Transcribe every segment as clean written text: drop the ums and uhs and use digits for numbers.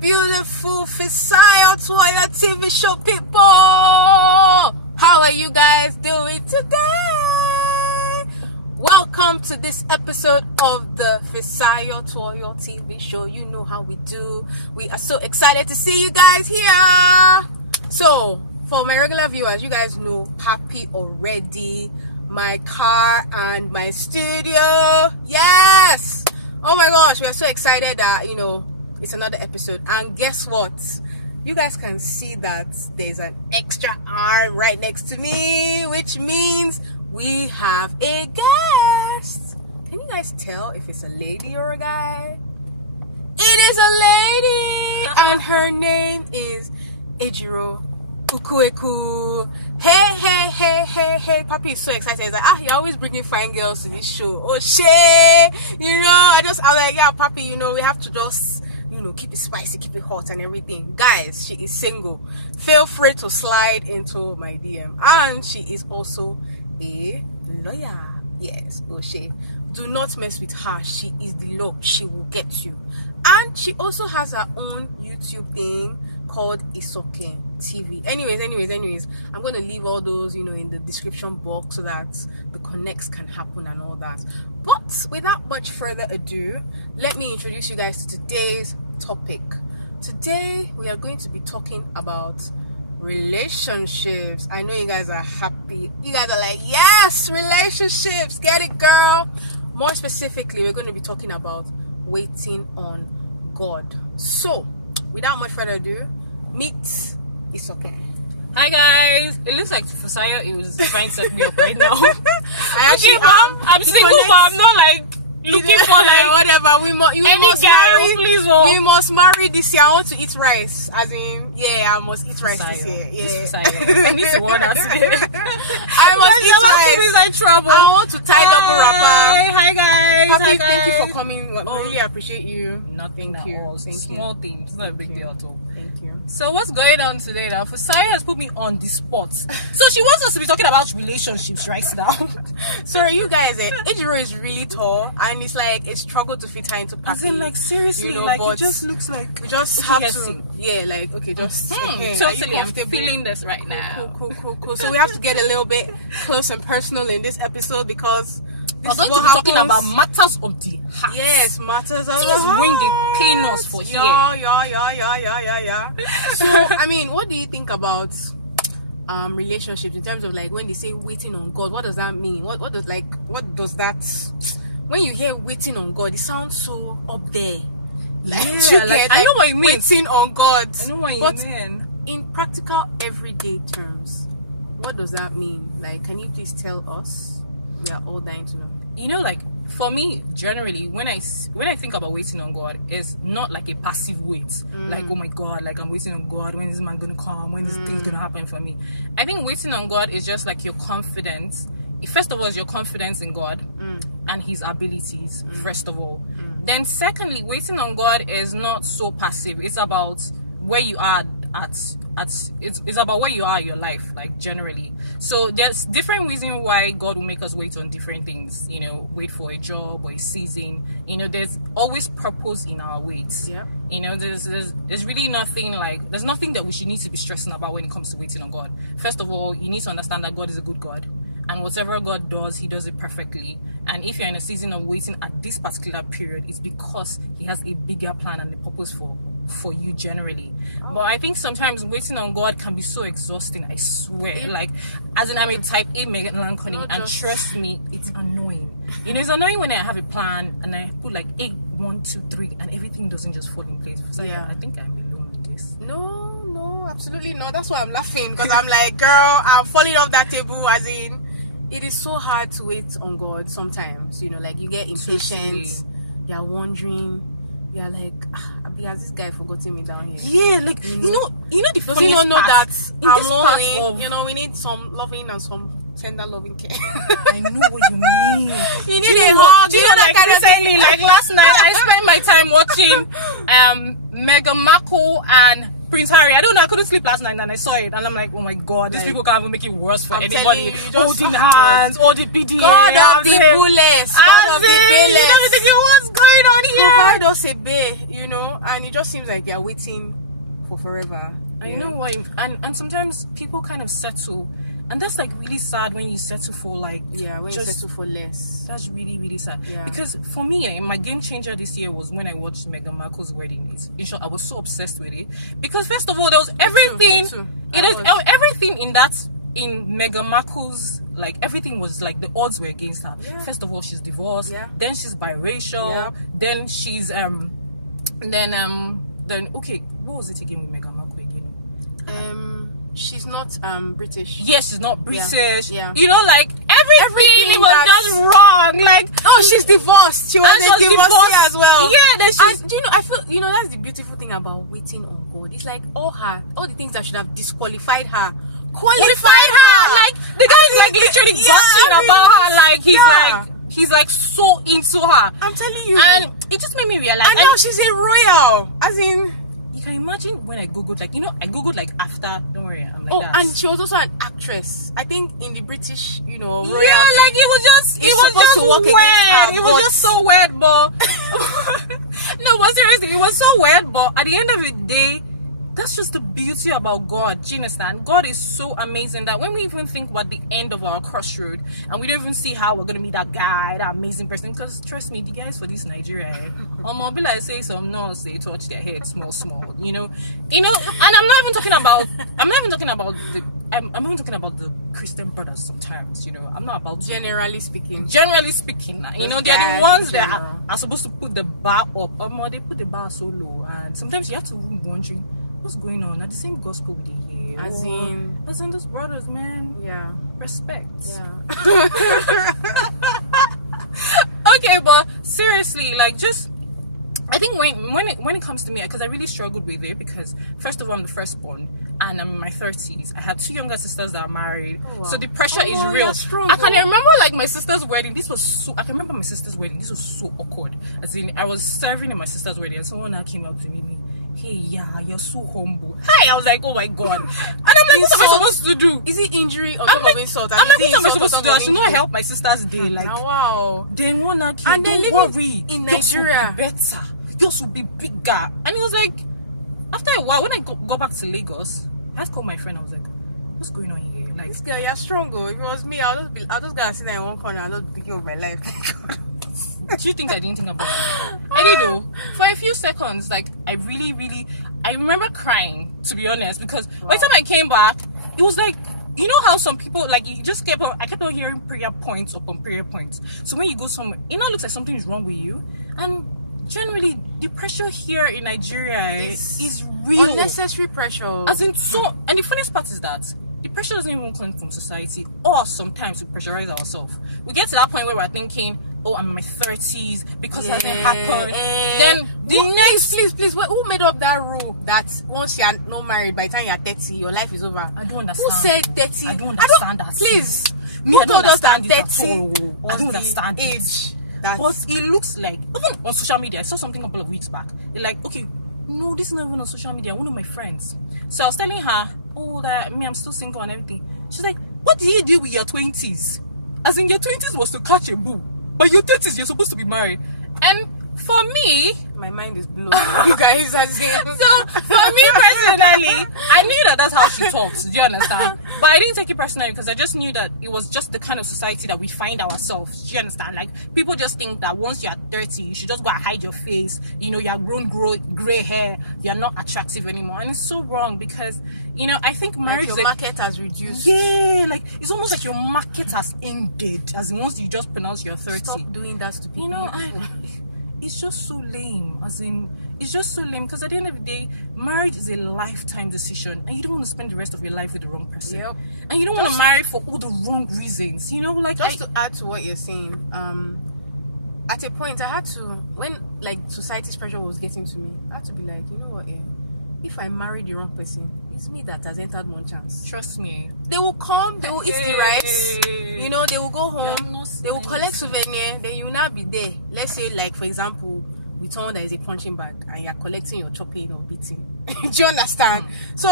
beautiful Fisayo Toya TV show people. How are you guys doing today? Welcome to this episode of the Fisayo Toya TV show. You know how we do. We are so excited to see you guys here. So, for my regular viewers, you guys know Papi already. My car and my studio. Yes! Oh my gosh, we are so excited that, it's another episode. And guess what? You guys can see that there's an extra arm right next to me, which means we have a guest. Can you guys tell if it's a lady or a guy? It is a lady, and her name is Ejiro Ukueku. Hey, Papi is so excited. He's like, you're always bringing fine girls to this show. Oh, shit. I was like, yeah, Papi, we have to just, keep it spicy, keep it hot and everything. Guys, she is single. Feel free to slide into my DM. And she is also a lawyer. Yes, oh, shit. Do not mess with her. She is the law. She will get you. And she also has her own YouTube thing called Isoke TV. Anyways, I'm going to leave all those, in the description box so that the connects can happen and all that. But without much further ado, let me introduce you guys to today's topic. Today, we are going to be talking about relationships. I know you guys are happy. You guys are like, yes, relationships. Get it, girl. More specifically, we're going to be talking about waiting on God. So, without much further ado, meet Isoke. Hi guys, it looks like Fisayo was trying to set me up right now. I'm single, but I'm not looking for whatever. We must marry this year. I want to eat rice. As in, I must eat rice this year. Yeah. I need to warn us. I must eat rice. Trouble. I want to tie double wrapper. Hi guys. Happy, thank you for coming. Really appreciate you. Nothing thank at you. all. Small things. It's not a big deal at all. Thank you. So what's going on today now? Fisayo has put me on the spot. So she wants us to be talking about relationships right now. Sorry, you guys, Ejiro is really tall and it's like a struggle to fit her into Papi. As in, seriously, but it just looks like we just have to see. Totally, I'm feeling this right now. Cool. So we have to get a little bit close and personal in this episode because this is what what happens. happens. Talking about matters of the heart. Yes, matters of the Things heart. bring the pain us for here. Yeah. So, I mean, what do you think about relationships in terms of when they say waiting on God? What does that mean? What does that? When you hear waiting on God, it sounds so up there. I know what you mean. Waiting on God. I know what you mean. In practical, everyday terms, what does that mean? Can you please tell us? We are all dying to know. For me, generally, when I think about waiting on God, it's not like a passive wait. Oh my God, I'm waiting on God. When is this man going to come? When is this thing going to happen for me? I think waiting on God is just your confidence. First of all, is your confidence in God and His abilities, first of all. Then secondly, waiting on God is not so passive. It's about where you are it's about where you are in your life, generally. So there's different reasons why God will make us wait on different things. Wait for a job or a season. There's always purpose in our waits. Yeah. There's really nothing there's nothing that we should need to be stressing about when it comes to waiting on God. First of all, you need to understand that God is a good God. And whatever God does, He does it perfectly. And if you're in a season of waiting at this particular period, it's because He has a bigger plan and a purpose for you generally. But I think sometimes waiting on God can be so exhausting, I swear. As in, I'm a type A Megan Lancony, and trust me, it's annoying. It's annoying when I have a plan and I put 8, 1, 2, 3, and everything doesn't just fall in place. So I think I'm alone with this. No, absolutely not. That's why I'm laughing, because I'm like, girl, I'm falling off that table. As in, it is so hard to wait on God sometimes. You get impatient, you're wondering. You're like, has this guy forgotten me down here? Yeah, the funniest does he not know part, that I'm lonely? We need some loving and some tender loving care. I know what you mean. You need a hug. Do you know that kind of thing? Last night, I spent my time watching Meghan Markle and Prince Harry. I don't know. I couldn't sleep last night and I saw it, and I'm like, oh my god, these Like, people can't even make it worse for I'm anybody. telling you, you just Holding hands, all the PDA. God of the bullets. God of the You bullets. don't thinking, what's going on here? Provide us a bay, you know, and it just seems like they're waiting for forever. And you know what? And sometimes people kind of settle, and that's like really sad when you settle for like When you settle for less. That's really really sad. Yeah. Because for me, my game changer this year was when I watched Meghan Markle's wedding. In short, I was so obsessed with it because first of all, there was everything. Me too. Everything in Meghan Markle's, like, everything was like the odds were against her. Yeah. First of all, she's divorced. Yeah. Then she's biracial. Yeah. Then she's then okay, what was it again with Meghan Markle again? She's not British. Yes, she's not British. Yeah. You know, like everything was that's- just wrong. Like, Oh, she's divorced. She was and a she was divorcee divorced as well. Yeah, then she's And I feel that's the beautiful thing about waiting on God. It's like all the things that should have disqualified her, qualified her. Like the guy is like literally gushing about her. Like he's like so into her. I'm telling you. And it just made me realize. And now she's a royal. As in, you can imagine when I googled, like, I googled like after. Don't worry, I'm like that. and she was also an actress. I think in the British, royalty. Yeah, like it was just supposed to work weird. against her, It was but- just so weird, but no, but seriously, it was so weird. But at the end of the day, that's just the beauty about God. Do you understand? God is so amazing that when we even think about the end of our crossroad and we don't even see how we're gonna meet that guy, that amazing person, because trust me, the guys for this Nigeria, be like say some nurse, they touch their head small, you know. And I'm not even talking about the Christian brothers sometimes, I'm not about Generally speaking. generally speaking, they're the guys ones in that general. are supposed to put the bar up. They put the bar so low, and sometimes you have to be wondering what's going on. At the same gospel we did here, As in those brothers, man. Yeah. Respect. Yeah. Okay, but seriously, like, just I think when it comes to me, because I really struggled with it, because first of all, I'm the firstborn. And I'm in my 30s. I had 2 younger sisters that are married. Oh, wow. So the pressure is real. You're strong, I can remember like my sister's wedding. I can remember my sister's wedding. This was so awkward. As in, I was serving in my sister's wedding and someone now came up to me. Hey, yeah, you're so humble. Hi, I was like, oh my god. And I'm like, what am I supposed to do? Is it injury or top of insult? I'm like, what am I supposed to do? I should not help my sister's day. Like, wow. then one now came, And then don't living worry, in yours will Nigeria. be better. Yours will be bigger. And it was like, after a while, when I go back to Lagos, I had to call my friend. I was like, what's going on here? Like, This girl, you're strong. If it was me, I'll just go and sit there in one corner and not be thinking of my life. do you think I didn't think about it? I didn't know. For a few seconds, like, I remember crying, to be honest, because by the time I came back, it was like, you know how some people, like, I kept on hearing prayer points upon prayer points. So when you go somewhere, it now looks like something is wrong with you. And generally, the pressure here in Nigeria is real. Unnecessary pressure. As in, and the funniest part is that the pressure doesn't even come from society, or sometimes we pressurize ourselves. We get to that point where we're thinking, oh, I'm in my 30s because it hasn't happened. Then Please, who made up that rule that once you're not married, by the time you're 30, your life is over? I don't understand. Who said 30? I don't understand that. Please. Me, Who I don't told us that understand it at 30 all. I was don't the understand it. age? That But it looks like, even on social media, I saw something a couple of weeks back. They're like, okay, no, this is not even on social media. One of my friends. So I was telling her, oh, that I'm still single and everything. She's like, what do you do with your 20s? As in, your 20s was to catch a boo. But your 30s, you're supposed to be married. And for me, my mind is blown. You guys are saying. so for me personally, I knew that that's how she talks. Do you understand? But I didn't take it personally because I just knew that it was just the kind of society that we find ourselves. Do you understand? Like, people just think that once you're 30, you should just go and hide your face. You know, you're grown gray hair. You're not attractive anymore. And it's so wrong because, I think marriage... Like your market has reduced. Yeah, like, it's almost like your market has ended. As in, once you just pronounce you're 30. Stop doing that to people. It's just so lame. As in, it's just so lame because at the end of the day, marriage is a lifetime decision, and you don't want to spend the rest of your life with the wrong person. Yep. And you don't want to marry for all the wrong reasons. To add to what you're saying, at a point I had to, when like society's pressure was getting to me, I had to be like, you know what? If I marry the wrong person, it's me that has entered one chance. Trust me. They will come, they will eat the rice, they will go home, they will collect souvenir, then you will now be there. Let's say, like, for example, we with someone that is a punching bag and you're collecting your chopping or beating. Do you understand? So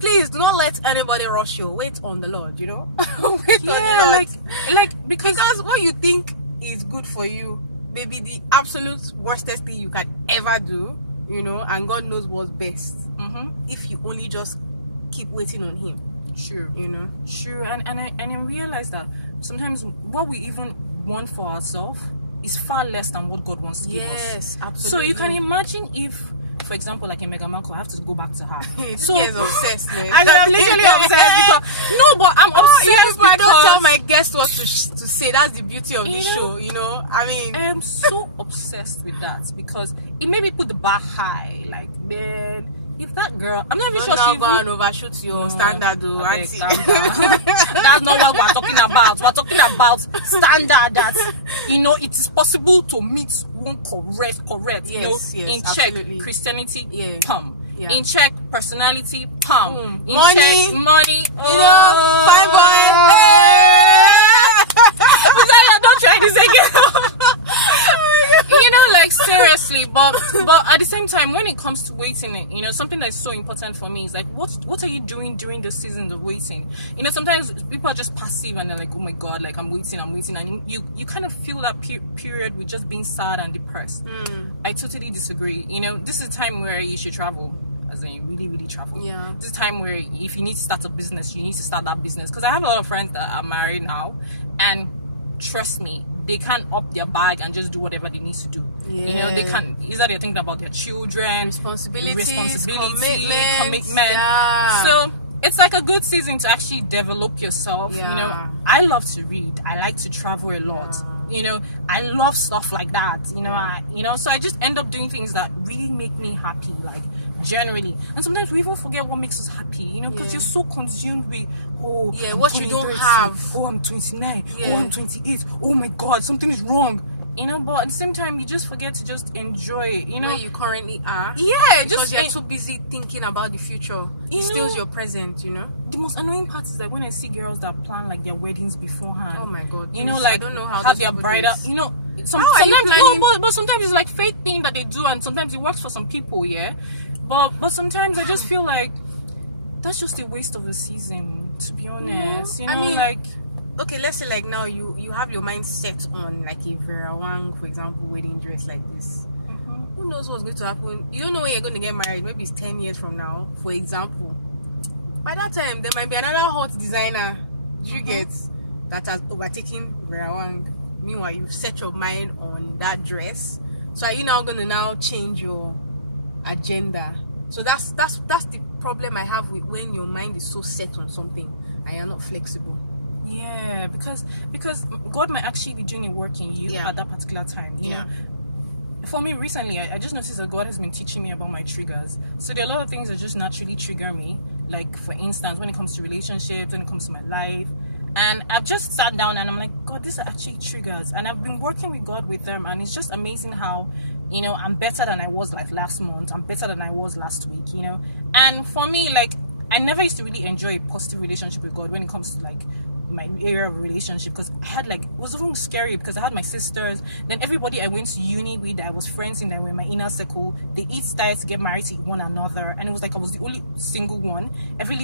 please do not let anybody rush you. Wait on the Lord, Wait on the Lord. Because what you think is good for you may be the absolute worstest thing you can ever do, and God knows what's best. If you only just keep waiting on Him. True. True. And I realize that sometimes what we even want for ourselves is far less than what God wants to give us. Yes, absolutely. So you can imagine if, for example, like in Meghan Markle, I have to go back to her. So is obsessed, man. I'm literally obsessed because but I'm obsessed. Yes, but I don't because tell my guests what to say. That's the beauty of this show, I mean, I am so obsessed with that because it made me put the bar high. Like, man, if that girl, I'm not even sure she's going to overshoot your standard, though, auntie. That's not what we're talking about. We're talking about standard that it is possible to meet one correct. Yes, in absolutely. check Christianity, Yeah. pum. Yeah. In check personality, pum. In Money, check money, fine boy. Don't try this again. Like seriously, but at the same time, when it comes to waiting, something that's so important for me is like, what are you doing during the season of waiting? Sometimes people are just passive and they're like, oh my God, like I'm waiting, and you kind of feel that period with just being sad and depressed. I totally disagree. This is a time where you should travel, as in really, really travel. Yeah. This is a time where if you need to start a business, you need to start that business. Because I have a lot of friends that are married now, and trust me, they can't up their bag and just do whatever they need to do. Yeah. They can't. Either they're thinking about their children, responsibilities, commitment. Yeah. So it's like a good season to actually develop yourself. Yeah. I love to read. I like to travel a lot. I love stuff like that. So I just end up doing things that really make me happy, like generally. And sometimes we even forget what makes us happy, because you're so consumed with, what you don't have. Oh, I'm 29. Oh, I'm 28. Oh my God, something is wrong. But at the same time, you just forget to just enjoy it, where you currently are. Yeah, because you're too busy thinking about the future. It steals your present, The most annoying part is that when I see girls that plan like their weddings beforehand. Oh my God. I don't know how their bridal. Sometimes but sometimes it's like fake thing that they do, and sometimes it works for some people, yeah. But sometimes I just feel like that's just a waste of a season, to be honest. Okay, let's say like now you have your mind set on like a Vera Wang, for example, wedding dress like this. Who knows what's going to happen? You don't know when you're going to get married. Maybe it's 10 years from now, for example. By that time, there might be another hot designer you get that has overtaken Vera Wang. Meanwhile, you've set your mind on that dress. So are you now going to now change your agenda? So that's the problem I have with when your mind is so set on something and you're not flexible. Yeah, because God might actually be doing a work in you at that particular time. You know, for me recently, I just noticed that God has been teaching me about my triggers. So there are a lot of things that just naturally trigger me. Like for instance, when it comes to relationships, when it comes to my life, and I've just sat down and I'm like, God, these are actually triggers, and I've been working with God with them, and it's just amazing how, I'm better than I was like last month. I'm better than I was last week. And for me, like I never used to really enjoy a positive relationship with God when it comes to like my area of relationship, because I had like, it was even scary because I had my sisters, then everybody I went to uni with, I was friends in, that were in my inner circle, they each started to get married to one another, and it was like I was the only single one. Every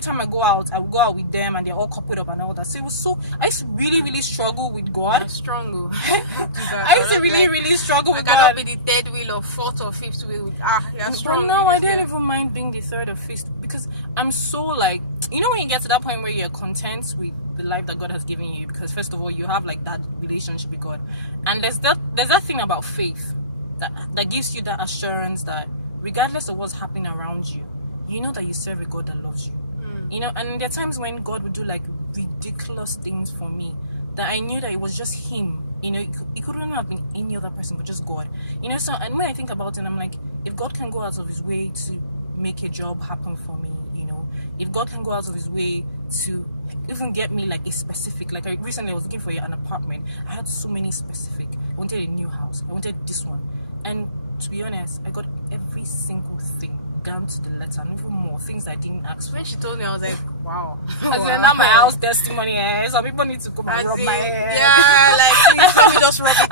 time I go out, I would go out with them and they're all coupled up and all that. So it was so, I used to really, really struggle with God. You're strong. I used to really, really struggle with God. I cannot be the third wheel or fourth or fifth wheel. You're strong. But now I didn't even mind being the third or fifth, because I'm so like, when you get to that point where you're content with the life that God has given you, because first of all you have like that relationship with God, and there's that thing about faith that gives you that assurance that regardless of what's happening around you, you know that you serve a God that loves you. And there are times when God would do like ridiculous things for me that I knew that it was just Him. It couldn't have been any other person but just God. So, and when I think about it, I'm like, if God can go out of His way to make a job happen for me, if God can go out of His way to even get me like a specific, like recently I was looking for an apartment. I had so many specific. I wanted a new house, I wanted this one, and to be honest, I got every single thing down to the letter, and even more things I didn't ask for. When she told me, I was like, wow. Now my house testimony, some people need to come and rub my head. Yeah, like please, let me just rub it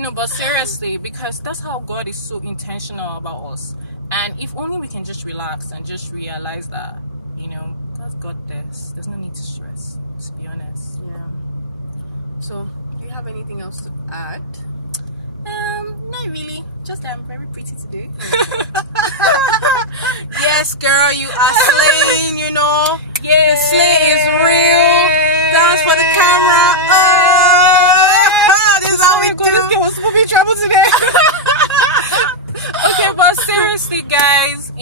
No, but seriously, because that's how God is so intentional about us. And if only we can just relax and just realize that, God's got this. There's no need to stress, to be honest. Yeah. So, do you have anything else to add? Not really. Just that I'm very pretty today. Yes, girl, you are slaying, Yeah. The slay is real. Dance for the camera. Oh, this is how we do. This girl was supposed to be in trouble today. Okay, but seriously, guys,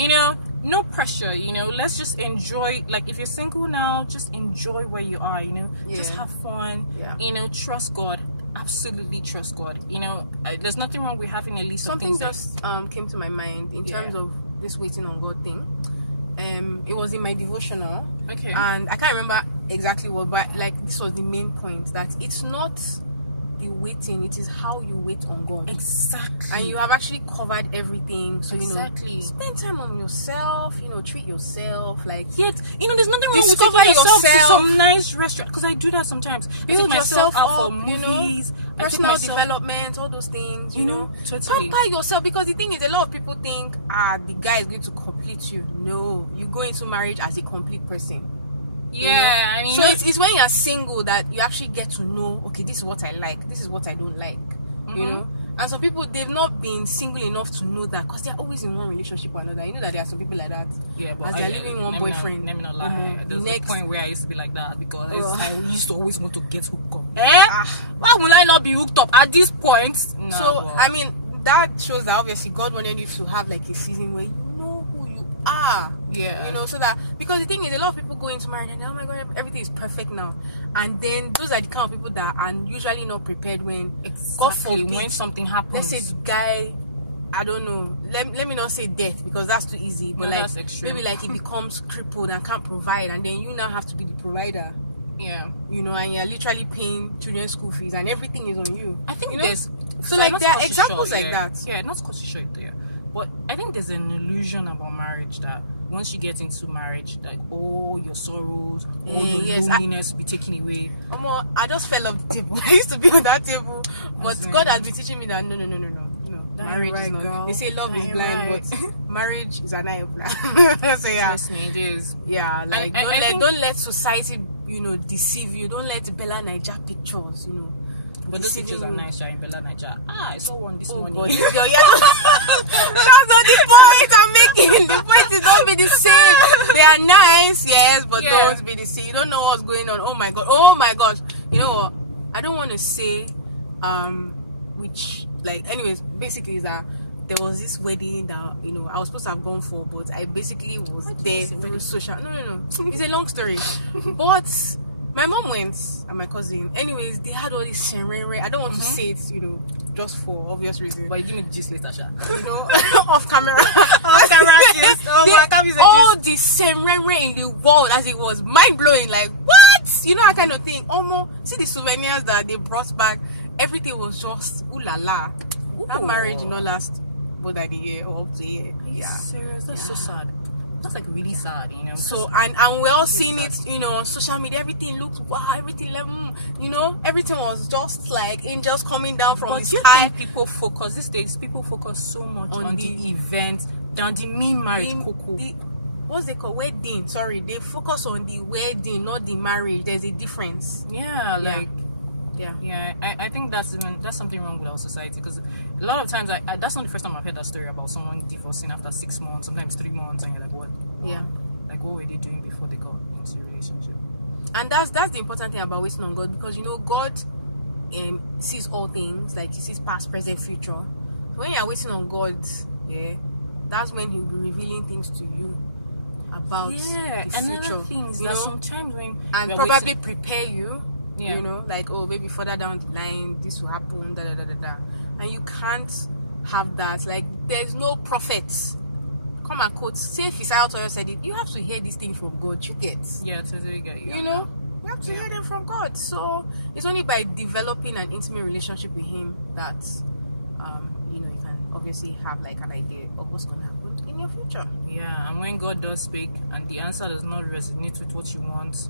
no pressure, let's just enjoy. Like, if you're single now, just enjoy where you are, just have fun, trust God. Absolutely trust God. There's nothing wrong with having a list of Something things. just came to my mind in terms of this waiting on God thing. It was in my devotional. Okay. And I can't remember exactly what, but like this was the main point, that it's not the waiting, it is how you wait on God. Exactly. And you have actually covered everything. So exactly. Spend time on yourself, treat yourself, like yet, there's nothing wrong with discover taking yourself to yourself. some nice restaurant, because I do that sometimes. I Build take myself yourself out up, for movies, personal development, all those things, totally. Pamper yourself, because the thing is, a lot of people think the guy is going to complete you. No, you go into marriage as a complete person. Yeah, I mean, so it's when you're single that you actually get to know, okay, this is what I like, this is what I don't like, And some people, they've not been single enough to know that, because they're always in one relationship or another. You know that there are some people like that. Yeah, but as they're living one boyfriend. Let me not lie. There's a point where I used to be like that, because I used to always want to get hooked up. Why would I not be hooked up at this point? No, so, I mean, that shows that obviously God wanted you to have like a season where you know who you are. Yeah. So that, because the thing is, a lot of people go into marriage and oh my God, everything is perfect now. And then those are the kind of people that are usually not prepared when, God forbid, when something happens. Let's say the guy, I don't know, let me not say death, because that's too easy. But like, maybe like he becomes crippled and can't provide, and then you now have to be the provider. Yeah. And you're literally paying children's school fees and everything is on you. I think there's... So like there are examples like that. Yeah, not to cut you short there. But I think there's an illusion about marriage that once you get into marriage, like all your sorrows, all your loneliness will be taken away. I just fell off the table. I used to be on that table, but God has been teaching me that no. Marriage is not. Girl. They say love is blind, but marriage is an eye opener. So yeah, trust me, it is. Yeah, like don't let society, deceive you. Don't let Bella Niger pictures, But those pictures are nice, in Bella Niger. I saw one this morning. God, that's not the point I'm making. The point is, don't be the same. They are nice, yes, but don't be the same. You don't know what's going on. Oh my gosh. You know what? I don't want to say, which, like, anyways, basically is that there was this wedding that, I was supposed to have gone for, but I basically was there through social. No. It's a long story. But my mom went and my cousin. Anyways, they had all this shenrere. I don't want to say it, just for obvious reasons. But you give me the gist later, Sha. Off camera. Off camera gist. All the shenrere in the world, as it was mind blowing. Like, what? That kind of thing. See the souvenirs that they brought back. Everything was just ooh la la. That marriage did not last more than a year or up to a year. Yeah. Serious? That's so sad. That's like really sad, So and we're all seeing it, on social media. Everything looked wow, everything everything was just like angels coming down from the sky. People focus these days. People focus so much on the event than the mean marriage. What's they call wedding? Sorry, they focus on the wedding, not the marriage. There's a difference. I think that's something wrong with our society, because a lot of times that's not the first time I've heard that story about someone divorcing after 6 months, sometimes 3 months, and you're like, what? Like, what were they doing before they got into a relationship? And that's the important thing about waiting on God, because God sees all things, like He sees past, present, future. So when you're waiting on God, that's when He'll be revealing things to you about the future. Things that sometimes when and probably prepare you. Like, maybe further down the line, this will happen, And you can't have that. Like, there's no prophets. Come and quote, say Fisaya Toyo said it, you have to hear these things from God. You get? Yeah, totally get you. You have to hear them from God. So, it's only by developing an intimate relationship with Him that, you can obviously have, like, an idea of what's going to happen in your future. Yeah, and when God does speak, and the answer does not resonate with what you want,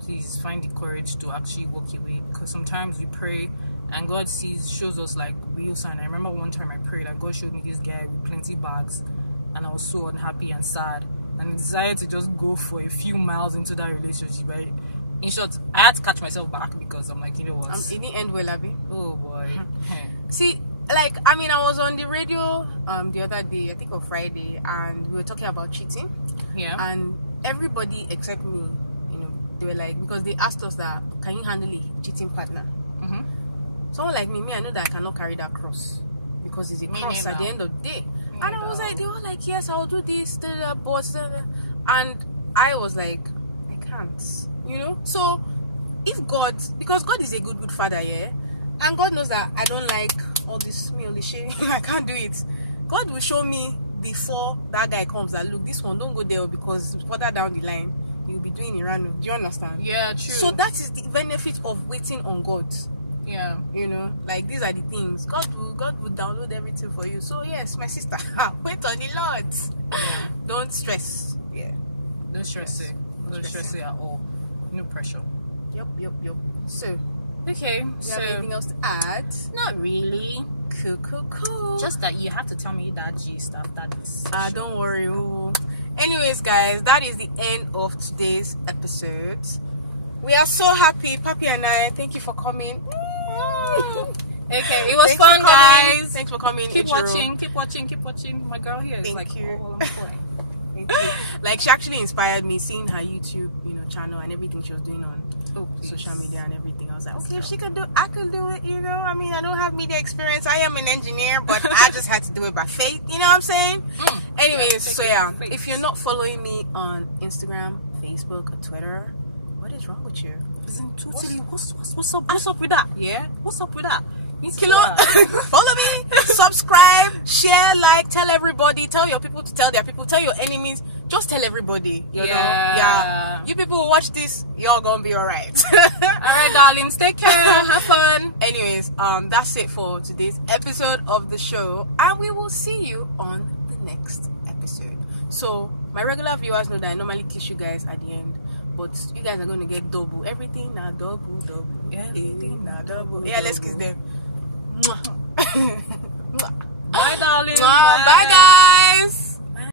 please find the courage to actually walk away, because sometimes we pray and God shows us like real sign. I remember one time I prayed and God showed me this guy with plenty bags, and I was so unhappy and sad, and I decided to just go for a few miles into that relationship. In short, I had to catch myself back because I'm like, you know what? It didn't end well, Abby. Oh boy. See, like, I mean, I was on the radio the other day, I think on Friday, and we were talking about cheating. Yeah. And everybody except me, you know, they were like, because they asked us that, can you handle a cheating partner? Mm-hmm. Someone like me, I know that I cannot carry that cross because it's a cross at the end of the day. And I was like, they were like, yes, I'll do this, but and I was like, I can't, you know. So if God, because God is a good father, yeah, and God knows that I don't like all this shit, I can't do it. God will show me before that guy comes that, look, this one don't go there because further down the line you'll be doing Iranu. Do you understand? Yeah, true. So that is the benefit of waiting on God. Yeah, you know, like these are the things God will download everything for you. So yes, my sister, wait on the Lord. Don't stress. Yeah, don't stress it. Don't stress it at all. No pressure. Yup. So okay, do you have anything else to add? Not really. Cool. Just that you have to tell me that G stuff. That is. Don't worry. Anyways, guys, that is the end of today's episode. We are so happy, Papi and I. Thank you for coming. Okay, it was fun, guys. Thanks for coming. Keep watching. My girl here is like all I'm playing. Thank you. Like, she actually inspired me seeing her YouTube, you know, channel and everything she was doing on social media and everything. I was like, okay, if she could do, I could do it. You know, I mean, I don't have media experience. I am an engineer, but I just had to do it by faith. You know what I'm saying? Anyways, so yeah, if you're not following me on Instagram, Facebook, or Twitter, what is wrong with you? What's up with that? Yeah, what's up with that? Follow me, subscribe, share, like, tell everybody, tell your people to tell their people, tell your enemies, just tell everybody, you know. Yeah, you people who watch this, you're gonna be alright. Alright, darlings, take care, have fun. Anyways, that's it for today's episode of the show, and we will see you on the next episode. So my regular viewers know that I normally kiss you guys at the end, but you guys are going to get double. Everything now double. Yeah, everything now double. Yeah, let's kiss them. Bye, darling. Bye, guys.